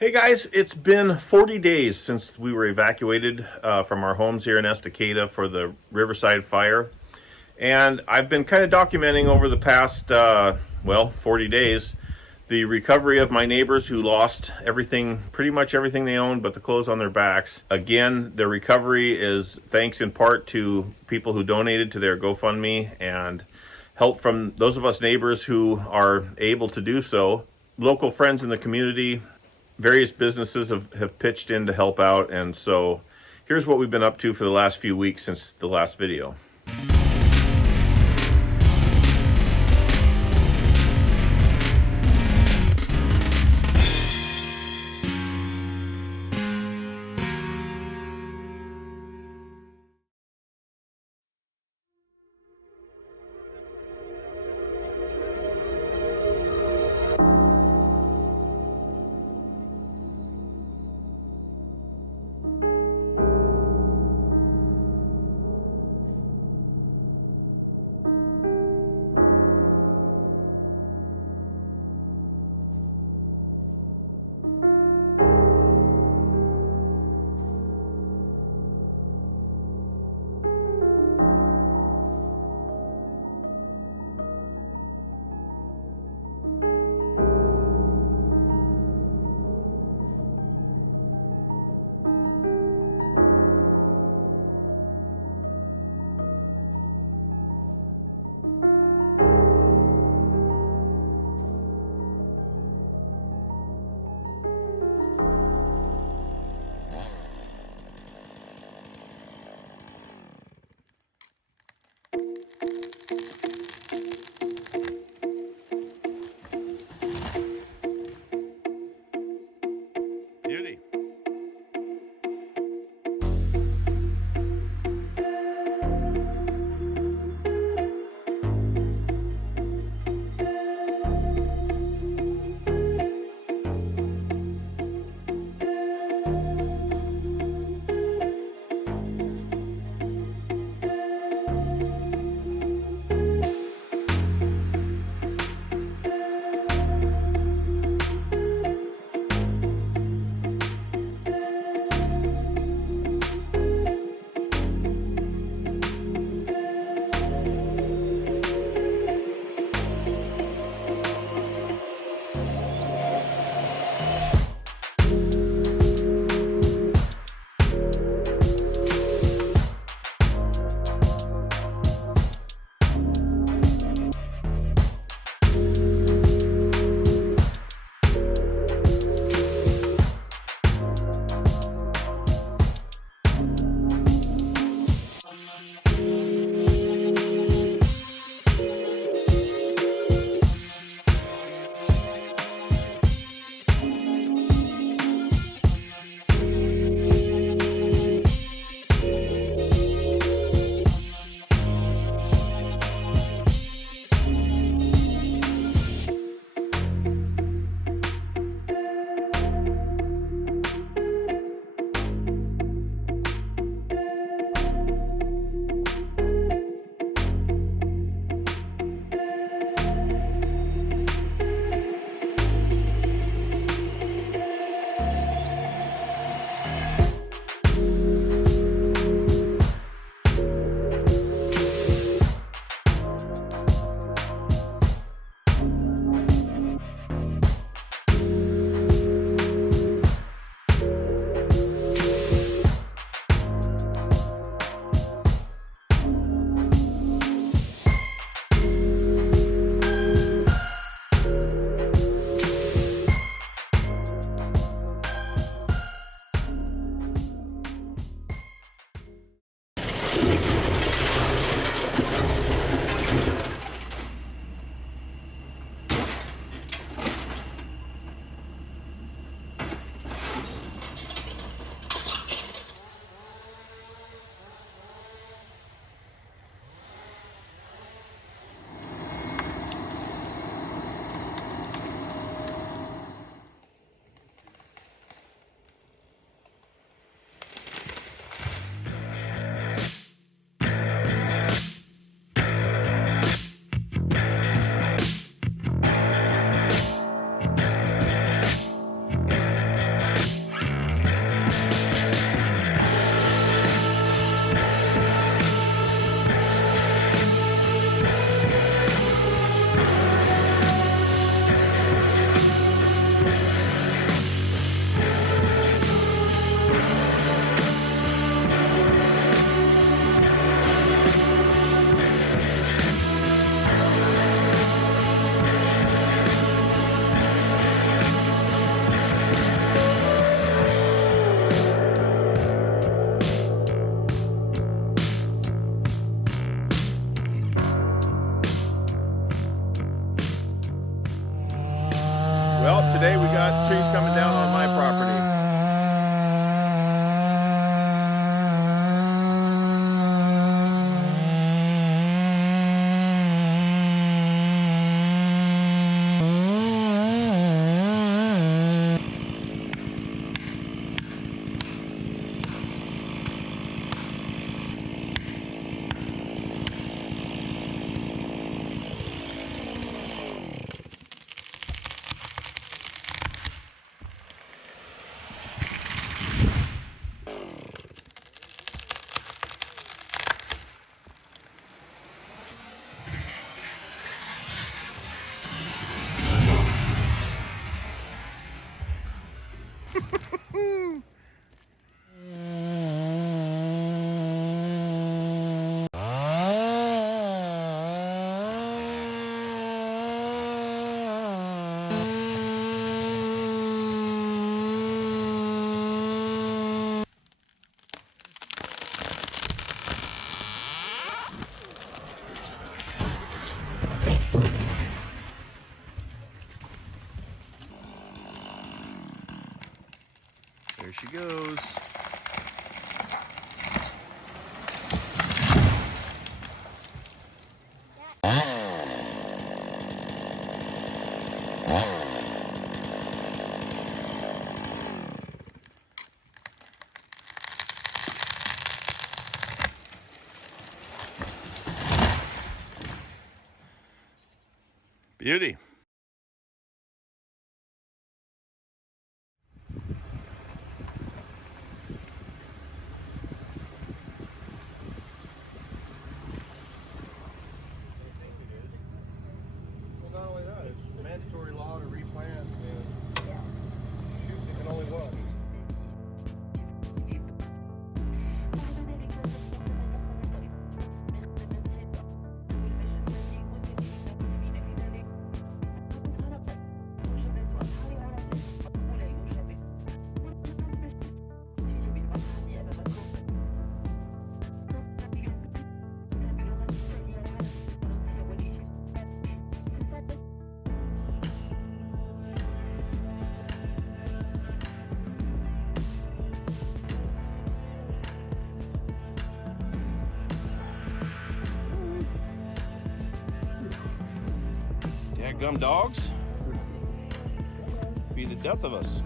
Hey guys, it's been 40 days since we were evacuated from our homes here in Estacada for the Riverside fire. And I've been kind of documenting over the past, 40 days, the recovery of my neighbors who lost everything, pretty much everything they owned but the clothes on their backs. Again, their recovery is thanks in part to people who donated to their GoFundMe and help from those of us neighbors who are able to do so. Local friends in the community, various businesses have pitched in to help out, and so here's what we've been up to for the last few weeks since the last video. There she goes. Beauty. Well, not only that, it's mandatory law to replant, and shoot, they can only what? Gum dogs be the death of us.